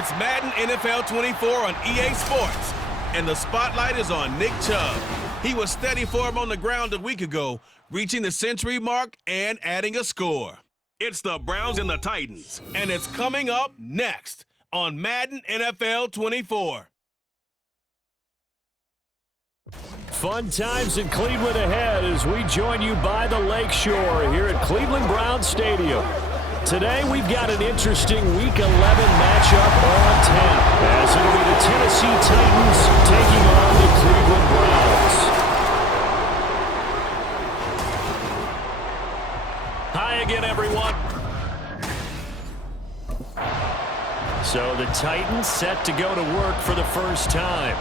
It's Madden NFL 24 on EA Sports, and the spotlight is on Nick Chubb. He was steady for him on the ground a week ago, reaching the century mark and adding a score. It's the Browns and the Titans, and it's coming up next on Madden NFL 24. Fun times in Cleveland ahead as we join you by the Lakeshore here at Cleveland Browns Stadium. Today we've got an interesting Week 11 matchup on tap, as it'll be the Tennessee Titans taking on the Cleveland Browns. Hi again, everyone. So the Titans set to go to work for the first time.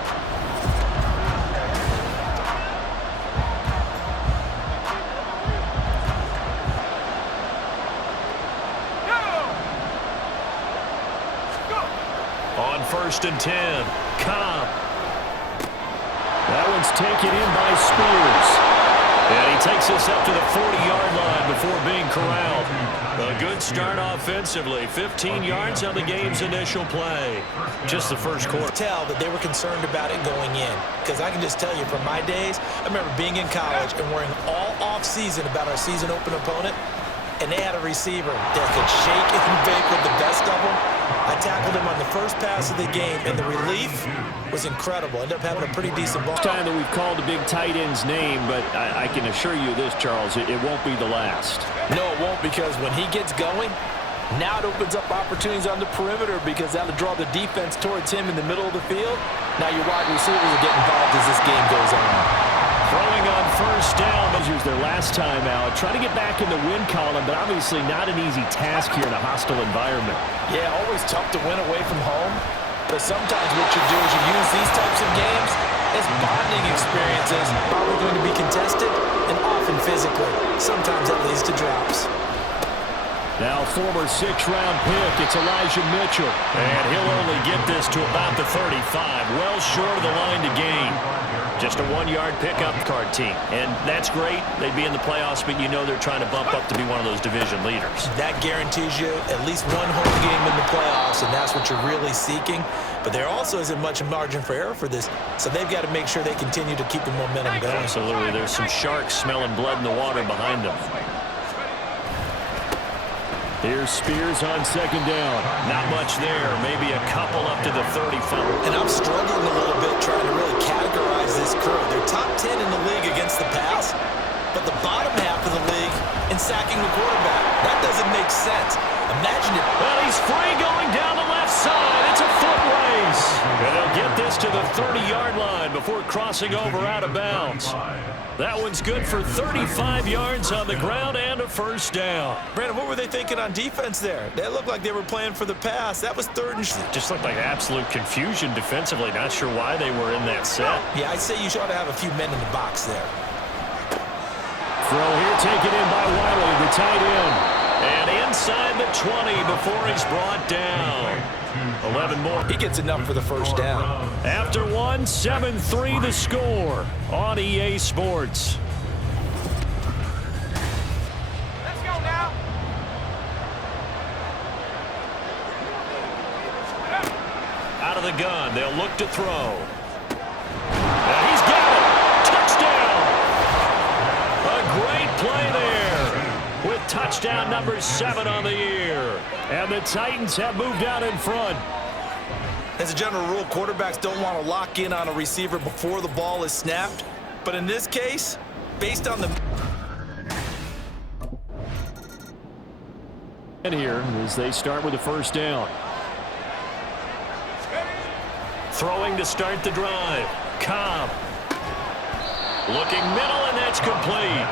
On 1st and 10, Cobb. That one's taken in by Spears. And he takes us up to the 40-yard line before being corralled. A good start offensively. 15 yards on the game's initial play. Just the first quarter. Tell that they were concerned about it going in. Because I can just tell you from my days, I remember being in college and worrying all off-season about our season open opponent. And they had a receiver that could shake and bake with the best of them. I tackled him on the first pass of the game, and the relief was incredible. Ended up having a pretty decent ball. Time that we've called a big tight end's name, but I can assure you this, Charles, it won't be the last. No, it won't, because when he gets going, now it opens up opportunities on the perimeter, because that'll draw the defense towards him in the middle of the field. Now your wide receivers will get involved as this game goes on. Throwing on 1st down. Measures their last time out. Trying to get back in the win column, but obviously not an easy task here in a hostile environment. Yeah, always tough to win away from home. But sometimes what you do is you use these types of games as bonding experiences. Probably going to be contested and often physically. Sometimes that leads to drops. Now former 6th-round pick, it's Elijah Mitchell. And he'll only get this to about the 35. Well short of the line to gain. Just a 1-yard pickup card team. And that's great. They'd be in the playoffs, but you know they're trying to bump up to be one of those division leaders. That guarantees you at least one home game in the playoffs, and that's what you're really seeking. But there also isn't much margin for error for this, so they've got to make sure they continue to keep the momentum going. Absolutely. There's some sharks smelling blood in the water behind them. Here's Spears on 2nd down. Not much there. Maybe a couple up to the 35. And I'm struggling a little bit trying to really categorize this crew. They're top 10 in the league against the pass, but the bottom half of the league in sacking the quarterback. That doesn't make sense. Imagine it. Well, he's free going down the left side. It's a foot race. And they'll get this to the 30-yard line before crossing over out of bounds. That one's good for 35 yards on the ground and a 1st down. Brandon, what were they thinking on defense there? They looked like they were playing for the pass. That was 3rd and... Just looked like absolute confusion defensively. Not sure why they were in that set. Yeah, I'd say you should have a few men in the box there. Throw here taken in by Wiley, the tight end. And inside the 20 before he's brought down. 11 more. He gets enough for the 1st down. After one, 7-3 the score on EA Sports. Let's go now. Out of the gun, they'll look to throw. And he's got it. Touchdown. A great play there, with touchdown number 7 on the year. And the Titans have moved out in front. As a general rule, quarterbacks don't want to lock in on a receiver before the ball is snapped. But in this case, based on the... And here as they start with the 1st down. Throwing to start the drive. Cobb. Looking middle, and that's complete.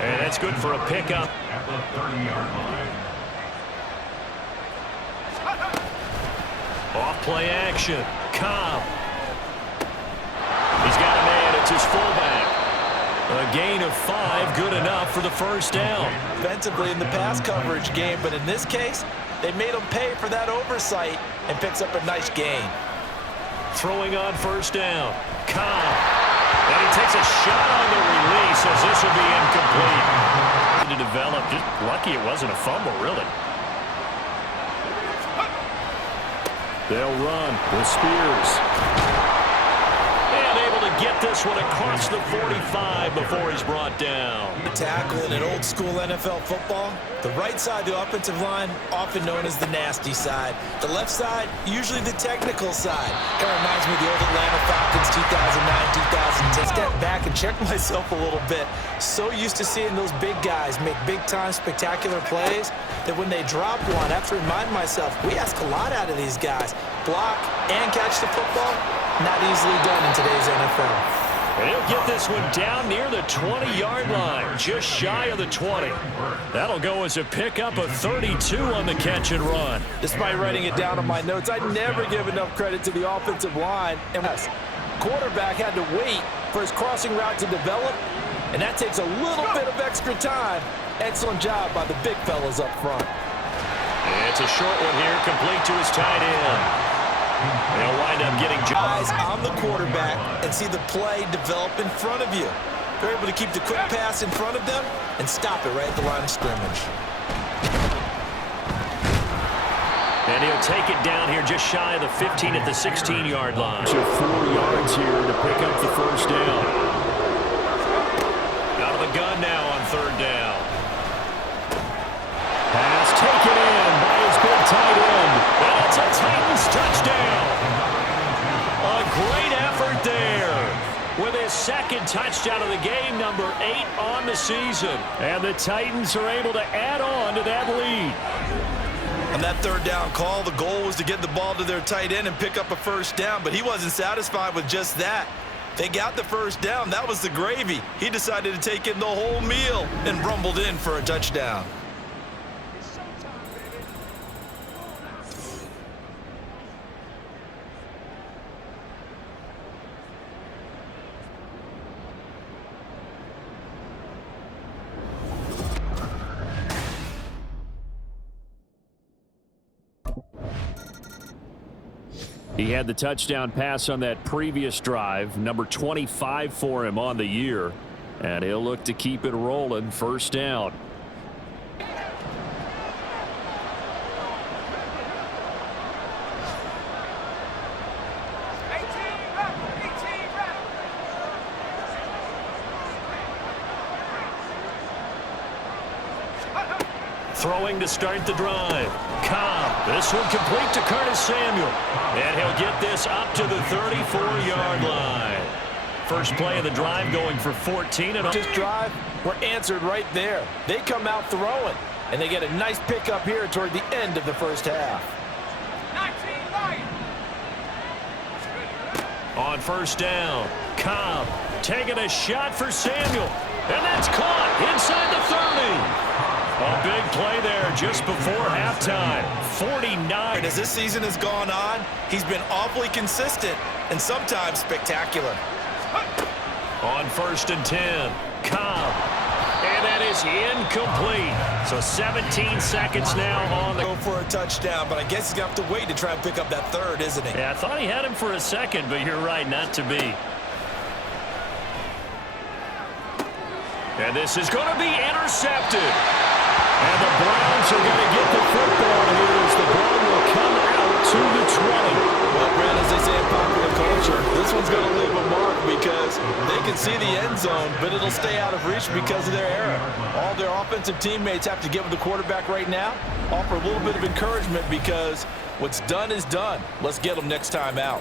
And that's good for a pickup. At the 30-yard line. Off play action. Cobb. He's got a man. It's his fullback. A gain of 5, good enough for the 1st down. Defensively in the pass coverage game, but in this case, they made him pay for that oversight and picks up a nice gain. Throwing on 1st down. Cobb. And he takes a shot on the release as this will be incomplete. To develop, just lucky it wasn't a fumble, really. They'll run with Spears. And able to get this one across the 45 before he's brought down. Tackle in an old school NFL football. The right side of the offensive line, often known as the nasty side. The left side, usually the technical side. Kind of reminds me of the old Atlanta Falcons 2009, 2010. Step back and check myself a little bit. So used to seeing those big guys make big-time spectacular plays that when they drop one, I have to remind myself, we ask a lot out of these guys. Block and catch the football, not easily done in today's NFL. And he'll get this one down near the 20-yard line, just shy of the 20. That'll go as a pickup of 32 on the catch and run. Despite writing it down on my notes, I never give enough credit to the offensive line. And quarterback had to wait for his crossing route to develop, and that takes a little bit of extra time. Excellent job by the big fellas up front. It's a short one here, complete to his tight end. They'll wind up getting eyes on the quarterback and see the play develop in front of you. They're able to keep the quick pass in front of them and stop it right at the line of scrimmage. And he'll take it down here just shy of the 15 at the 16-yard line. So 4 yards here to pick up the first down. Out of the gun now on third down. Pass taken in by his big tight end. And it's a Titans touchdown. A great effort there with his second touchdown of the game, number 8 on the season. And the Titans are able to add on to that lead. On that third down call, the goal was to get the ball to their tight end and pick up a first down, but he wasn't satisfied with just that. They got the first down. That was the gravy. He decided to take in the whole meal and rumbled in for a touchdown. He had the touchdown pass on that previous drive, number 25 for him on the year. And he'll look to keep it rolling, first down. Throwing to start the drive. Cobb. This one complete to Curtis Samuel. And he'll get this up to the 34-yard line. First play of the drive going for 14. And this drive were answered right there. They come out throwing, and they get a nice pickup here toward the end of the first half. On first down, Cobb taking a shot for Samuel. And that's caught inside the 30. A big play there just before halftime. 49. As this season has gone on, he's been awfully consistent and sometimes spectacular. On first and 10, Cobb. And that is incomplete. So 17 seconds now on the... Go for a touchdown, but I guess he's going to have to wait to try and pick up that third, isn't he? Yeah, I thought he had him for a second, but you're right, not to be. And this is going to be intercepted. And the Browns are going to get the football here as the ball will come out to the 20. Well, Brad, as they say in popular culture, this one's going to leave a mark because they can see the end zone, but it'll stay out of reach because of their error. All their offensive teammates have to give the quarterback right now, offer a little bit of encouragement because what's done is done. Let's get them next time out.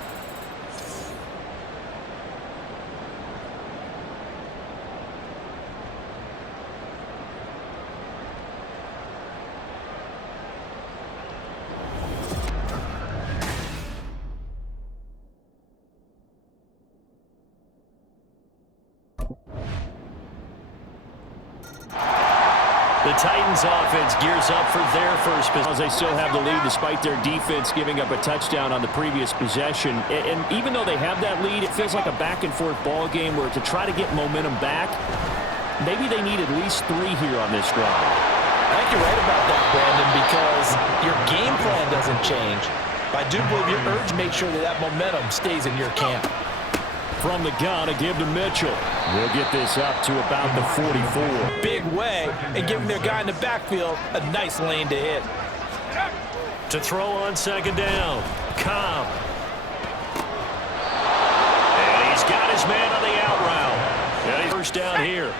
The Titans offense gears up for their first possession. They still have the lead despite their defense giving up a touchdown on the previous possession. And even though they have that lead, it feels like a back-and-forth ball game where to try to get momentum back, maybe they need at least 3 here on this drive. I think you're right about that, Brandon, because your game plan doesn't change. But I do believe your urge makes sure that momentum stays in your camp. From the gun, a give to Mitchell. We'll get this up to about the 44. Big way, and giving their guy in the backfield a nice lane to hit. To throw on second down. Cobb. And he's got his man on the out route. And he's first down here.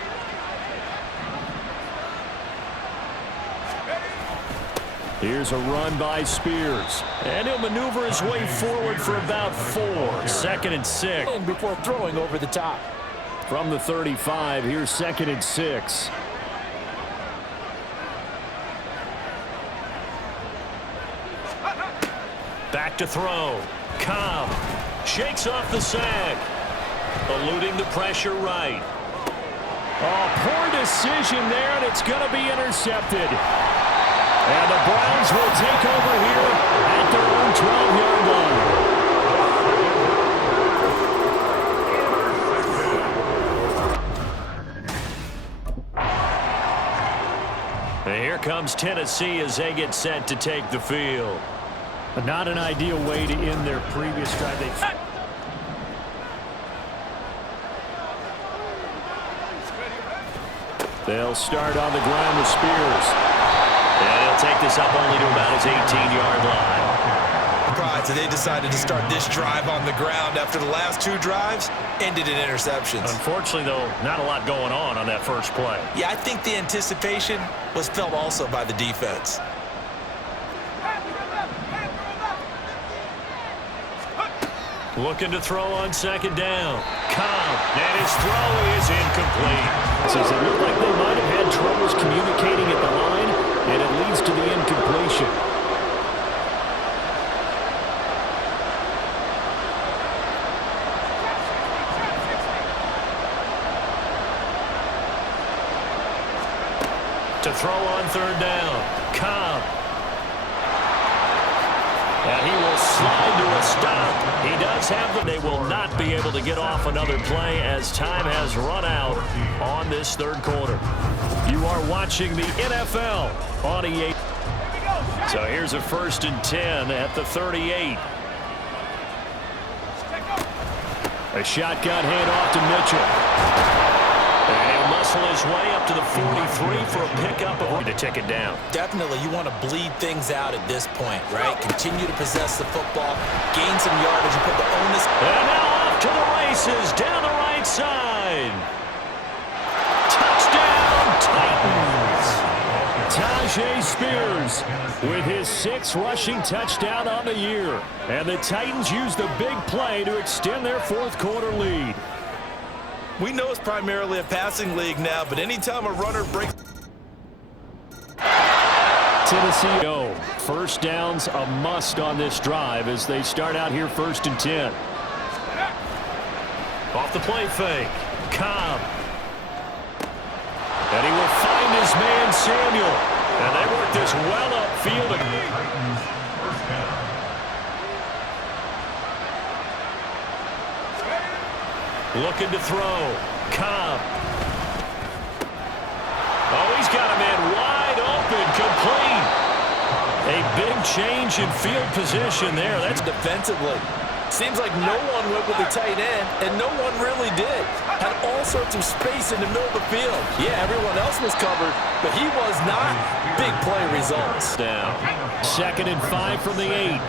Here's a run by Spears. And he'll maneuver his way forward for about 4. 2nd and 6. And before throwing over the top. From the 35, here's 2nd and 6. Back to throw. Cobb shakes off the sack. Eluding the pressure right. Oh, poor decision there, and it's going to be intercepted. And the Browns will take over here at their own 12-yard line. And here comes Tennessee as they get set to take the field. But not an ideal way to end their previous drive. They'll start on the ground with Spears. And he'll take this up only to about his 18-yard line. Surprised that they decided to start this drive on the ground after the last 2 drives ended in interceptions. Unfortunately, though, not a lot going on that first play. Yeah, I think the anticipation was felt also by the defense. Looking to throw on second down. Cobb, and his throw is incomplete. Says it looked like they might have had troubles communicating at the line, and it leads to the incompletion. To throw on third down. Cobb. And he will slide to a stop. He does have them. They will not be able to get off another play as time has run out on this third quarter. You are watching the NFL on EA. So here's a 1st and 10 at the 38. A shotgun handoff to Mitchell. And he'll muscle his way up to the 43 for a pickup of to take it down. Definitely, you want to bleed things out at this point, right? Continue to possess the football, gain some yardage, and put the onus. And now off to the races, down the right side. Touchdown, Titans. Tajay Spears with his 6th rushing touchdown on the year. And the Titans use the big play to extend their 4th quarter lead. We know it's primarily a passing league now, but anytime a runner breaks. Tennessee go. First down's a must on this drive as they start out here 1st and 10. Off the play fake. Cobb. And he will find his man Samuel. And they work this well upfield. Looking to throw. Cobb. Oh, he's got a man wide open, complete. A big change in field position there. That's Defensively. Seems like no one went with the tight end, and no one really did. Had all sorts of space in the middle of the field. Yeah, everyone else was covered, but he was not. Big play results. down. 2nd and 5 from the 8.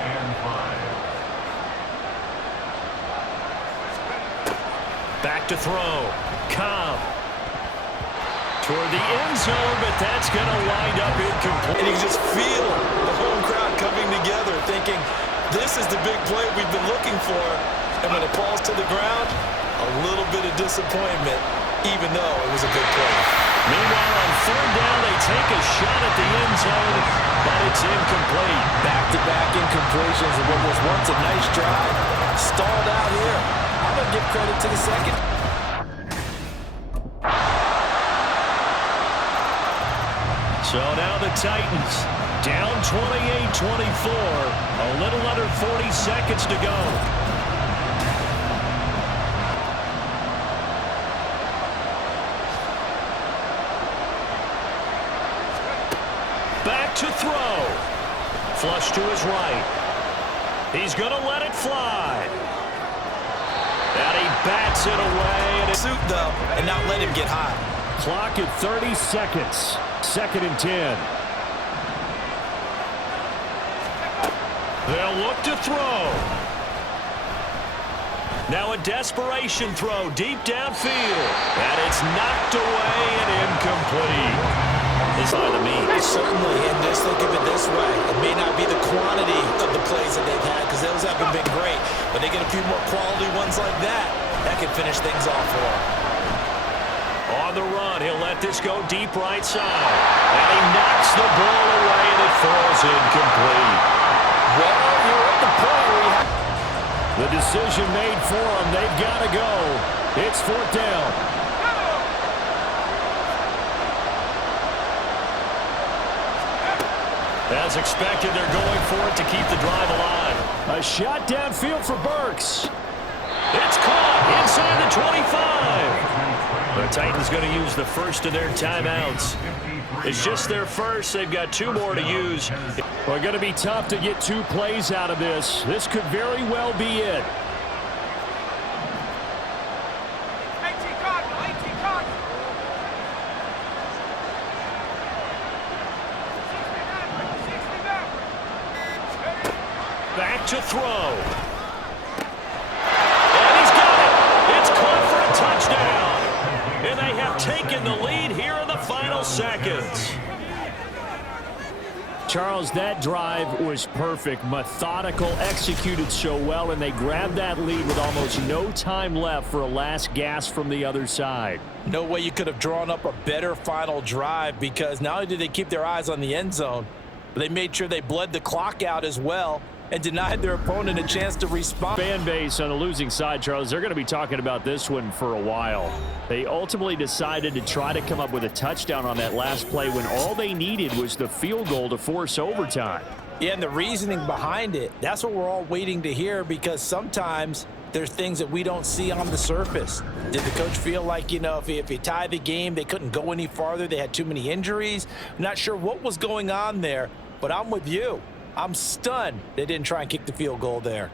Back to throw. Cobb. Toward the end zone, but that's going to wind up incomplete. And you can just feel the home crowd coming together, thinking, this is the big play we've been looking for. And when it falls to the ground, a little bit of disappointment, even though it was a good play. Meanwhile, on third down, they take a shot at the end zone, but it's incomplete. Back-to-back incompletions of what was once a nice drive. Stalled out here. I'm going to give credit to the second. So now the Titans down 28-24. A little under 40 seconds to go. Back to throw. Flush to his right. He's going to let it fly. And he bats it away. And Suit, though, and not let him get high. Clock at 30 seconds. 2nd and 10. They'll look to throw. Now a desperation throw deep downfield. And it's knocked away and incomplete. This ought to mean. Certainly, and just think of it this way. It may not be the quantity of the plays that they've had because those haven't been great, but they get a few more quality ones like that. That can finish things off for them. On the run, he'll let this go deep right side. And he knocks the ball away, and it falls incomplete. Well, you're at the point where you have... The decision made for them. They've got to go. It's 4th down. As expected, they're going for it to keep the drive alive. A shot downfield for Burks. It's caught inside the 25. The Titans going to use the first of their timeouts. It's just their first. They've got 2 more to use. Well, going to be tough to get 2 plays out of this. This could very well be it. 18 Cardinal, 18 Cardinal. Back to throw. And he's got it. It's caught for a touchdown. And they have taken the lead here in the final seconds. Charles, that drive was perfect, methodical, executed so well, and they grabbed that lead with almost no time left for a last gasp from the other side. No way you could have drawn up a better final drive because not only did they keep their eyes on the end zone, but they made sure they bled the clock out as well and denied their opponent a chance to respond. Fan base on the losing side, Charles, they're going to be talking about this one for a while. They ultimately decided to try to come up with a touchdown on that last play when all they needed was the field goal to force overtime. Yeah, and the reasoning behind it, that's what we're all waiting to hear because sometimes there's things that we don't see on the surface. Did the coach feel like, you know, if you tie the game, they couldn't go any farther, they had too many injuries? I'm not sure what was going on there, but I'm with you. I'm stunned they didn't try and kick the field goal there.